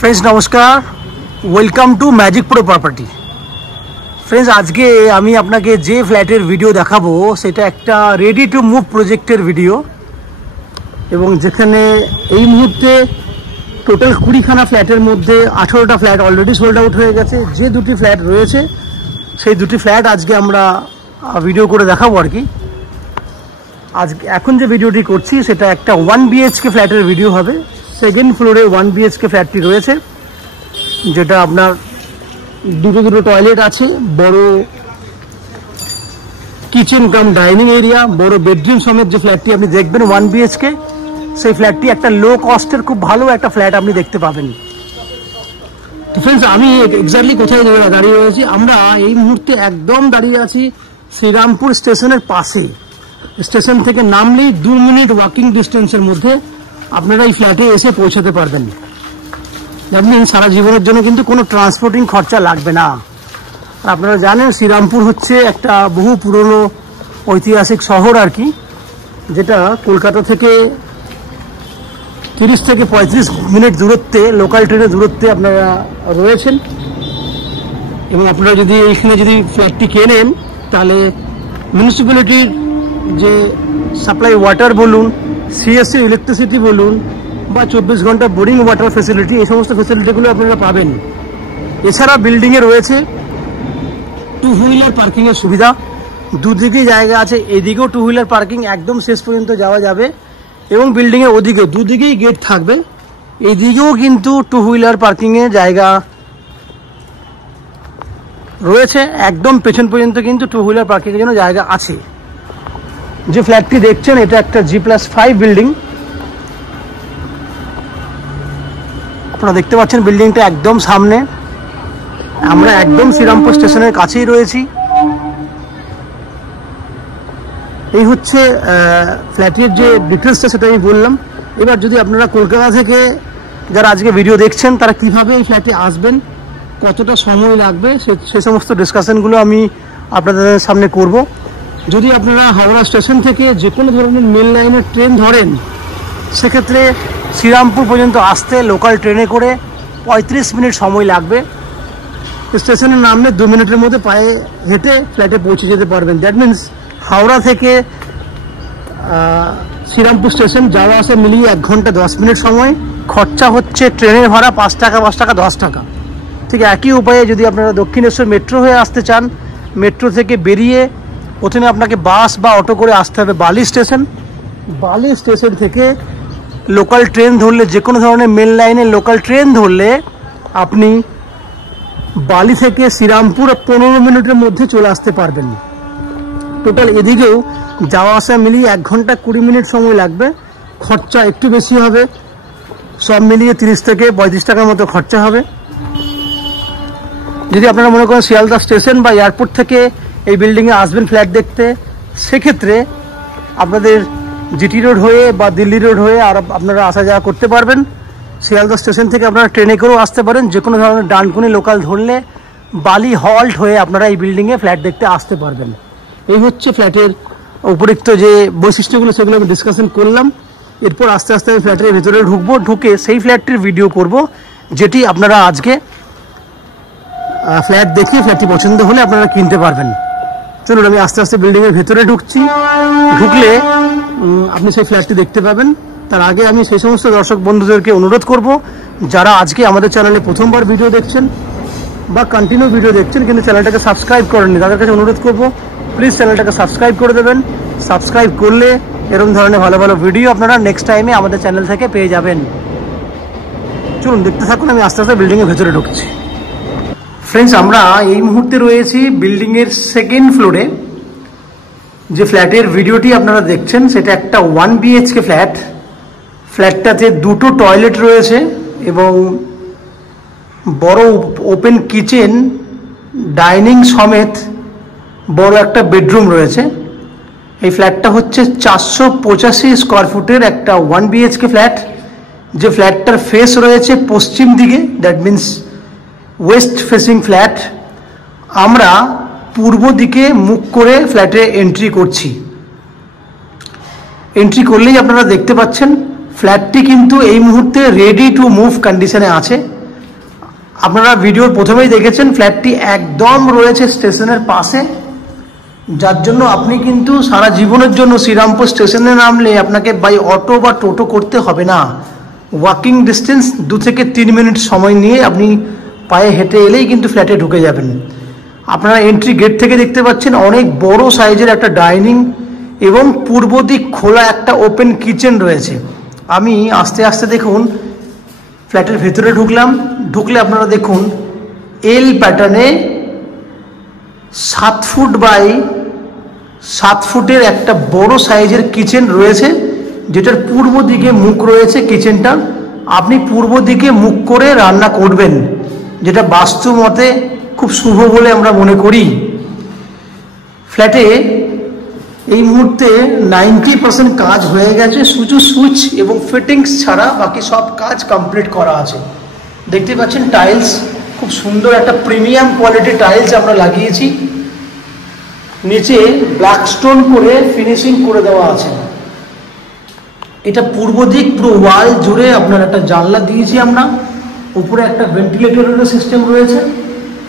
Friends नमस्कार, welcome to magic pro property. Friends आज के आमी आपनाके जे फ्लैटेर भिडियो देखाबो सेटा एकटा रेडी टू मुव प्रोजेक्टेर भिडियो एबं जेखाने এই মুহূর্তে টোটাল 20খানা ফ্ল্যাটের মধ্যে 18টা ফ্ল্যাট অলরেডি সোল্ড আউট হয়ে গেছে। যে দুটি ফ্ল্যাট রয়েছে সেই দুটি ফ্ল্যাট আজকে আমরা ভিডিও করে দেখাবো আর কি। আজ এখন যে ভিডিওটি করছি সেটা একটা 1 BHK ফ্ল্যাটের ভিডিও হবে। सेकेंड फ्लोरे 1 BHK फ्लैटटी रयेछे जेटा आपनार दुटो टयलेट आछे, बड़ो किचेन कम डाइनिंग एरिया, बड़ो बेडरूम समेत जो फ्लैटटी आपनि देखबेन 1 BHK सेई फ्लैटटी एकटा लो कस्टेर खूब भालो एकटा फ्लैट आपनि देखते पाबेन। तो फ्रेंड्स आमी एक्साक्टली कोथाय दाঁড়িয়ে রয়েছি, আমরা এই মুহূর্তে একদম দাঁড়িয়ে আছি শ্রীরামপুর স্টেশনের পাশে। স্টেশন থেকে নামলেই 2 মিনিট ওয়াকিং ডিস্টেন্সের মধ্যে আপনারা এই ফ্ল্যাটে এসে পৌঁছাতে পারবেন। আপনি সারা জীবনের জন্য কিন্তু কোনো ট্রান্সপোর্টিং খরচা লাগবে না। আপনারা জানেন শ্রীরামপুর হচ্ছে একটা বহু পুরনো ঐতিহাসিক শহর আর কি, যেটা কলকাতা থেকে 30 থেকে 35 মিনিট দূরত্বে লোকাল ট্রেনের দূরত্বে আপনারা রয়েছেন। এবং আপনারা যদি এইখানে যদি ফ্ল্যাটটি কেনেন তাহলে মিউনিসিপ্যালিটির যে সাপ্লাই ওয়াটার বলুন, সিএসসি ইলেকট্রিসিটি বলুন বা 24 ঘন্টা বোরিং ওয়াটার ফ্যাসিলিটি, এই সমস্ত ফ্যাসিলিটিগুলো আপনারা পাবেন। এছাড়া বিল্ডিংয়ে রয়েছে 2 হুইলার পার্কিংয়ের সুবিধা, দুদিকেই জায়গা আছে। এদিকেও 2 হুইলার পার্কিং একদম শেষ পর্যন্ত যাওয়া যাবে এবং বিল্ডিংয়ের ওদিকেও দুদিকেই গেট থাকবে। এইদিকেও কিন্তু 2 হুইলার পার্কিংয়ের জায়গা রয়েছে, একদম পেছন পর্যন্ত কিন্তু 2 হুইলার পার্কিংয়ের জন্য জায়গা আছে। যে ফ্ল্যাটটি দেখছেন এটা একটা G+5 বিল্ডিং। আপনারা দেখতে পাচ্ছেন বিল্ডিংটা একদম সামনে, আমরা একদম শ্রীরামপুর স্টেশনের কাছেই রয়েছি। এই হচ্ছে ফ্ল্যাটের যে ডিটেলসটা সেটা আমি বললাম। এবার যদি আপনারা কলকাতা থেকে যারা আজকে ভিডিও দেখছেন তারা কিভাবে এই ফ্ল্যাটে আসবেন, কতটা সময় লাগবে সে সমস্ত ডিসকাশনগুলো আমি আপনাদের সামনে করব। যদি আপনারা হাওড়া স্টেশন থেকে যে কোনো ধরনের মেল লাইনের ট্রেন ধরেন সেক্ষেত্রে শ্রীরামপুর পর্যন্ত আসতে লোকাল ট্রেনে করে 35 মিনিট সময় লাগবে। স্টেশনে নামলে 2 মিনিটের মধ্যে পায়ে হেঁটে ফ্ল্যাটে পৌঁছে যেতে পারবেন। দ্যাট মিনস হাওড়া থেকে শ্রীরামপুর স্টেশন যাওয়া আসা মিলিয়ে 1 ঘন্টা 10 মিনিট সময়। খরচা হচ্ছে ট্রেনের ভাড়া 5 টাকা 5 টাকা 10 টাকা। ঠিক একই উপায়ে যদি আপনারা দক্ষিণেশ্বর মেট্রো হয়ে আসতে চান, মেট্রো থেকে বেরিয়ে প্রথমে আপনাকে বাস বা অটো করে আসতে হবে বালি স্টেশন। বালি স্টেশন থেকে লোকাল ট্রেন ধরলে, যে কোনো ধরনের মেল লাইনে লোকাল ট্রেন ধরলে আপনি বালি থেকে শ্রীরামপুর 15 মিনিটের মধ্যে চলে আসতে পারবেন। টোটাল এদিকেও যাওয়া আসা মিলিয়ে 1 ঘন্টা 20 মিনিট সময় লাগবে। খরচা একটু বেশি হবে, সব মিলিয়ে 30 থেকে 35 টাকার মতো খরচা হবে। যদি আপনারা মনে করেন শিয়ালদা স্টেশন বা এয়ারপোর্ট থেকে এই বিল্ডিংয়ে আসবেন ফ্ল্যাট দেখতে, সেক্ষেত্রে আপনাদের জিটি রোড হয়ে বা দিল্লি রোড হয়ে আর আপনারা আসা যাওয়া করতে পারবেন। শিয়ালদা স্টেশন থেকে আপনারা ট্রেনে করেও আসতে পারেন। যে কোনো ধরনের ডানকুনি লোকাল ধরলে বালি হল্ট হয়ে আপনারা এই বিল্ডিংয়ে ফ্ল্যাট দেখতে আসতে পারবেন। এই হচ্ছে ফ্ল্যাটের উপরিক্ত যে বৈশিষ্ট্যগুলো সেগুলো আমি ডিসকাশন করলাম। এরপর আস্তে আস্তে আমি ফ্ল্যাটের ভেতরে ঢুকবো, ঢুকে সেই ফ্ল্যাটটির ভিডিও করব যেটি আপনারা আজকে ফ্ল্যাট দেখে ফ্ল্যাটটি পছন্দ হলে আপনারা কিনতে পারবেন। চলুন আমি আস্তে আস্তে বিল্ডিংয়ের ভেতরে ঢুকছি। ঢুকলে আপনি সেই ফ্ল্যাটটি দেখতে পাবেন। তার আগে আমি সেই সমস্ত দর্শক বন্ধুদেরকে অনুরোধ করব যারা আজকে আমাদের চ্যানেলে প্রথমবার ভিডিও দেখছেন বা কন্টিনিউ ভিডিও দেখছেন কিন্তু চ্যানেলটাকে সাবস্ক্রাইব করেননি, তাদের কাছে অনুরোধ করব প্লিজ চ্যানেলটাকে সাবস্ক্রাইব করে দেবেন। সাবস্ক্রাইব করলে এরকম ধরনের ভালো ভালো ভিডিও আপনারা নেক্সট টাইমে আমাদের চ্যানেল থেকে পেয়ে যাবেন। চলুন দেখতে থাকুন, আমি আস্তে আস্তে বিল্ডিংয়ের ভেতরে ঢুকছি। ফ্রেন্ডস আমরা এই মুহূর্তে রয়েছি বিল্ডিংয়ের 2nd ফ্লোরে। যে ফ্ল্যাটের ভিডিওটি আপনারা দেখছেন সেটা একটা 1 BHK ফ্ল্যাট। ফ্ল্যাটটাতে 2টো টয়লেট রয়েছে এবং বড় ওপেন কিচেন ডাইনিং সমেত বড় একটা বেডরুম রয়েছে। এই ফ্ল্যাটটা হচ্ছে 485 স্কোয়ার ফুটের একটা 1 BHK ফ্ল্যাট। যে ফ্ল্যাটটার ফেস রয়েছে পশ্চিম দিকে, that means West facing flat. আমরা পূর্ব দিকে মুখ করে ফ্ল্যাটে এন্ট্রি করছি। এন্ট্রি করলেই আপনারা দেখতে পাচ্ছেন ফ্ল্যাটটি কিন্তু এই মুহূর্তে রেডি টু মুভ কন্ডিশনে আছে। আপনারা ভিডিওর প্রথমেই দেখেছেন ফ্ল্যাটটি একদম রয়েছে স্টেশনের পাশে, যার জন্য আপনি কিন্তু সারা জীবনের জন্য শ্রীরামপুর স্টেশনে নামলে আপনাকে বাই অটো বা টোটো করতে হবে না। ওয়াকিং ডিস্টেন্স 2 থেকে 3 মিনিট সময় নিয়ে আপনি পায়ে হেঁটে এলেই কিন্তু ফ্ল্যাটে ঢুকে যাবেন। আপনারা এন্ট্রি গেট থেকে দেখতে পাচ্ছেন অনেক বড় সাইজের একটা ডাইনিং এবং পূর্ব দিক খোলা একটা ওপেন কিচেন রয়েছে। আমি আস্তে আস্তে দেখুন ফ্ল্যাটের ভেতরে ঢুকলে আপনারা দেখুন এল প্যাটার্নে 7 ফুট বাই 7 ফুটের একটা বড় সাইজের কিচেন রয়েছে, যেটার পূর্ব দিকে মুখ রয়েছে কিচেনটা। আপনি পূর্ব দিকে মুখ করে রান্না করবেন, যেটা বাস্তু মতে খুব শুভ বলে আমরা মনে করি। ফ্ল্যাটে এই মুহূর্তে 90% কাজ হয়ে গেছে, শুধু সুইচ এবং ফিটিংস ছাড়া বাকি সব কাজ কমপ্লিট করা আছে। দেখতে পাচ্ছেন টাইলস খুব সুন্দর একটা প্রিমিয়াম কোয়ালিটি টাইলস আমরা লাগিয়েছি, নিচে ব্ল্যাক স্টোন করে ফিনিশিং করে দেওয়া আছে। এটা পূর্ব দিক পুরো ওয়াল জুড়ে আপনার একটা জানলা দিয়েছি আমরা, উপরে একটা ভেন্টিলেটরের সিস্টেম রয়েছে।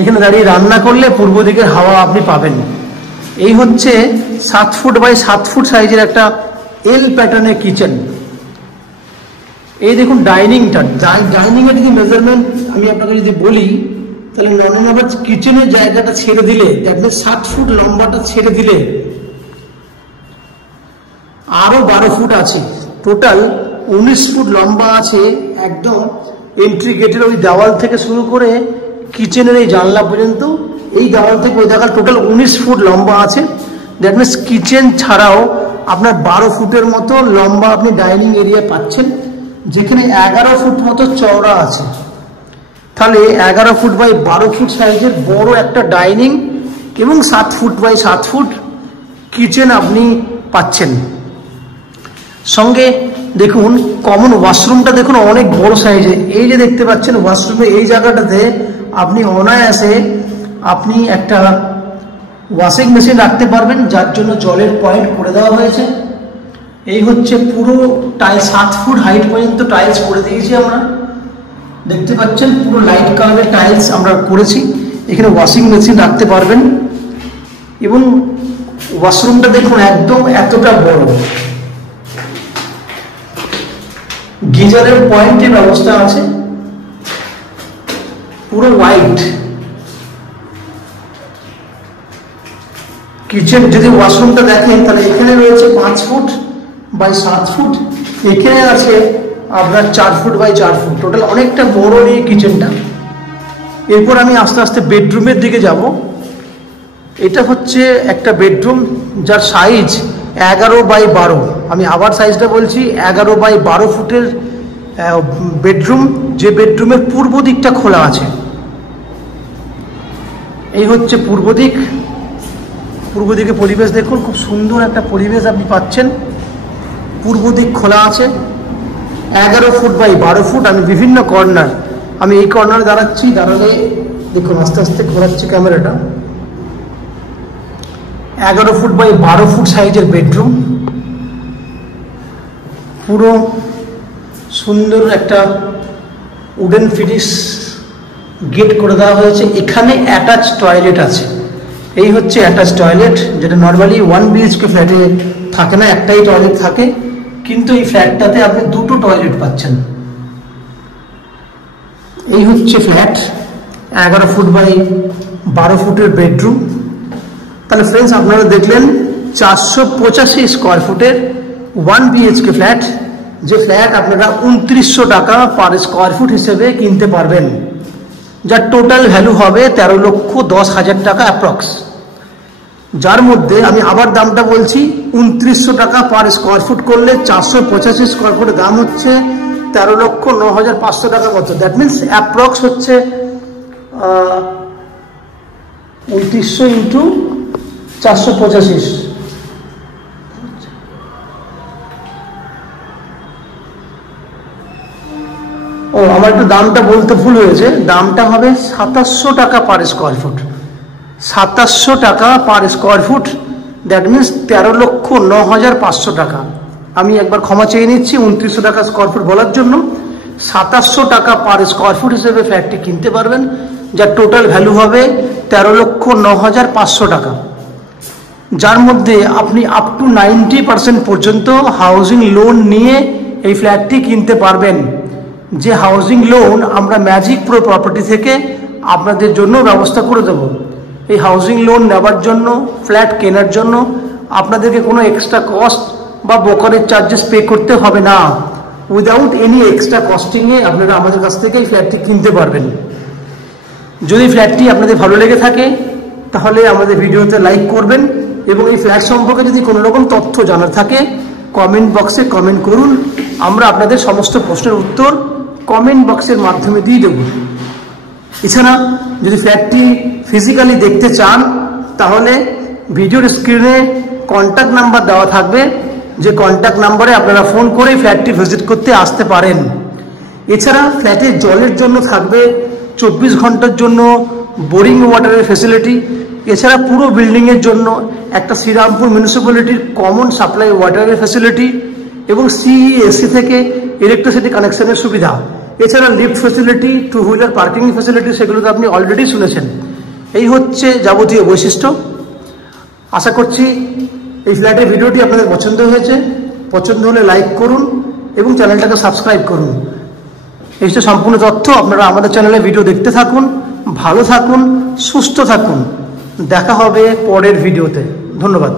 এখানে দাঁড়িয়ে রান্না করলে পূর্ব দিকের হাওয়া আপনি পাবেন। এই হচ্ছে 7 ফুট বাই 7 ফুট সাইজের একটা এল প্যাটার্নের কিচেন। এই দেখুন ডাইনিংটা, ডাইনিংয়ের যদি মেজারমেন্ট আমি আপনাকে যদি বলি, তাহলে নর্মাল কিচেনের জায়গাটা ছেড়ে দিলে, দ্যাট মিনস 7 ফুট লম্বাটা ছেড়ে দিলে আরো 12 ফুট আছে, টোটাল 19 ফুট লম্বা আছে। একদম এন্ট্রি গেটের ওই দেওয়াল থেকে শুরু করে কিচেনের এই জানলা পর্যন্ত, এই দেওয়াল থেকে ওই দেওয়াল টোটাল 19 ফুট লম্বা আছে। দ্যাট মিনস কিচেন ছাড়াও আপনার 12 ফুটের মতো লম্বা আপনি ডাইনিং এরিয়া পাচ্ছেন, যেখানে 11 ফুট মতো চওড়া আছে। তাহলে 11 ফুট বাই 12 ফুট সাইজের বড় একটা ডাইনিং এবং 7 ফুট বাই 7 ফুট কিচেন আপনি পাচ্ছেন। সঙ্গে দেখুন কমন ওয়াশরুমটা দেখুন অনেক বড় সাইজে। এই যে দেখতে পাচ্ছেন ওয়াশরুমে এই জায়গাটাতে আপনি অনায়াসে আপনি একটা ওয়াশিং মেশিন রাখতে পারবেন, যার জন্য জলের পয়েন্ট করে দেওয়া হয়েছে। এই হচ্ছে পুরো টাইলস 7 ফুট হাইট পর্যন্ত টাইলস করে দিয়েছি আমরা। দেখতে পাচ্ছেন পুরো লাইট কালারের টাইলস আমরা করেছি। এখানে ওয়াশিং মেশিন রাখতে পারবেন এবং ওয়াশরুমটা দেখুন একদম এতটা বড়। গিজারের পয়েন্টের ব্যবস্থা আছে, পুরো হোয়াইট। কিচেন যদি ওয়াশরুমটা দেখেন তাহলে এখানে রয়েছে 5 ফুট বাই 7 ফুট, এখানে আছে আপনার 4 ফুট বাই 4 ফুট, টোটাল অনেকটা বড় নিয়ে কিচেনটা। এরপর আমি আস্তে আস্তে বেডরুমের দিকে যাব। এটা হচ্ছে একটা বেডরুম যার সাইজ 11 বাই 12। আমি আবার সাইজটা বলছি, 11 বাই 12 ফুটের বেডরুম, যে বেডরুমের পূর্ব দিকটা খোলা আছে। এই হচ্ছে পূর্ব দিক। পূর্ব দিকে পরিবেশ দেখুন, খুব সুন্দর একটা পরিবেশ আপনি পাচ্ছেন। পূর্ব দিক খোলা আছে, 11 ফুট বাই 12 ফুট। আমি বিভিন্ন কর্নার, আমি এই কর্নারে দাঁড়াচ্ছি, দাঁড়ালে দেখুন আস্তে আস্তে ঘোরাচ্ছি ক্যামেরাটা। 11 ফুট বাই 12 ফুট সাইজের বেডরুম, পুরো সুন্দর একটা উডেন ফিনিশ গেট করে দেওয়া হয়েছে। এখানে অ্যাটাচ টয়লেট আছে। এই হচ্ছে অ্যাটাচ টয়লেট, যেটা নর্মালি 1 BHK ফ্ল্যাটে থাকে না, একটাই টয়লেট থাকে, কিন্তু এই ফ্ল্যাটটাতে আপনি 2টো টয়লেট পাচ্ছেন। এই হচ্ছে ফ্ল্যাট, 11 ফুট বাই 12 ফুটের বেডরুম। তাহলে ফ্রেন্ডস আপনারা দেখলেন 485 স্কোয়ার ফুটের 1 BHK ফ্ল্যাট, যে ফ্ল্যাট আপনারা 2900 টাকা পার স্কোয়ার ফুট হিসেবে কিনতে পারবেন, যার টোটাল ভ্যালু হবে 13,10,000 টাকা অ্যাপ্রক্স। যার মধ্যে আমি আবার দামটা বলছি, 2900 টাকা পার স্কোয়ার ফুট করলে 485 স্কোয়ার ফুটের দাম হচ্ছে 13,09,500 টাকা মতো। দ্যাট মিনস অ্যাপ্রক্স হচ্ছে 2900 ইন্টু 485। ও আমার একটু দামটা বলতে ভুল হয়েছে, দামটা হবে 2700 টাকা পার স্কোয়ার ফুট। 2700 টাকা per square foot, that means 13,09,500 টাকা। আমি একবার ক্ষমা চেয়ে নিচ্ছি 2900 টাকা স্কোয়ার ফুট বলার জন্য। 2700 টাকা পার স্কোয়ার ফুট হিসেবে ফ্ল্যাটটি কিনতে পারবেন, যার টোটাল ভ্যালু হবে 13,09,500 টাকা, যার মধ্যে আপনি আপ টু 90% পর্যন্ত হাউজিং লোন নিয়ে এই ফ্ল্যাটটি কিনতে পারবেন। যে হাউজিং লোন আমরা ম্যাজিক প্রো প্রপার্টি থেকে আপনাদের জন্য ব্যবস্থা করে দেব। এই হাউজিং লোন নেওয়ার জন্য, ফ্ল্যাট কেনার জন্য আপনাদেরকে কোনো এক্সট্রা কস্ট বা ব্রোকারেজ চার্জেস পে করতে হবে না। উইদাউট এনি এক্সট্রা কস্টিংয়ে আপনারা আমাদের কাছ থেকে এই ফ্ল্যাটটি কিনতে পারবেন। যদি ফ্ল্যাটটি আপনাদের ভালো লেগে থাকে তাহলে আমাদের ভিডিওতে লাইক করবেন, এবং এই ফ্ল্যাট সম্পর্কে যদি কোনো রকম তথ্য জানার থাকে কমেন্ট বক্সে কমেন্ট করুন। আমরা আপনাদের সমস্ত প্রশ্নের উত্তর কমেন্ট বক্সের মাধ্যমে দিয়ে দেব। এছাড়া যদি ফ্ল্যাটটি ফিজিক্যালি দেখতে চান তাহলে ভিডিওর স্ক্রিনে কন্ট্যাক্ট নাম্বার দেওয়া থাকবে, যে কন্ট্যাক্ট নাম্বারে আপনারা ফোন করে ফ্ল্যাটটি ভিজিট করতে আসতে পারেন। এছাড়া ফ্ল্যাটে জলের জন্য থাকবে 24 ঘন্টার জন্য বোরিং ওয়াটারের ফেসিলিটি। এছাড়া পুরো বিল্ডিংয়ের জন্য একটা শ্রীরামপুর মিউনিসিপ্যালিটির কমন সাপ্লাই ওয়াটারের ফেসিলিটি এবং সিইএসসি থেকে ইলেকট্রিসিটি কানেকশনের সুবিধা। এছাড়া lift facility, 2 wheeler parking facility, সেগুলো তো আপনি অলরেডি শুনেছেন। এই হচ্ছে যাবতীয় বৈশিষ্ট্য। আশা করছি এই ফ্ল্যাটের ভিডিওটি আপনাদের পছন্দ হয়েছে। পছন্দ হলে লাইক করুন এবং চ্যানেলটাকে সাবস্ক্রাইব করুন। এই যে সম্পূর্ণ তথ্য, আপনারা আমাদের চ্যানেলে ভিডিও দেখতে থাকুন। ভালো থাকুন, সুস্থ থাকুন। দেখা হবে পরের ভিডিওতে। ধন্যবাদ।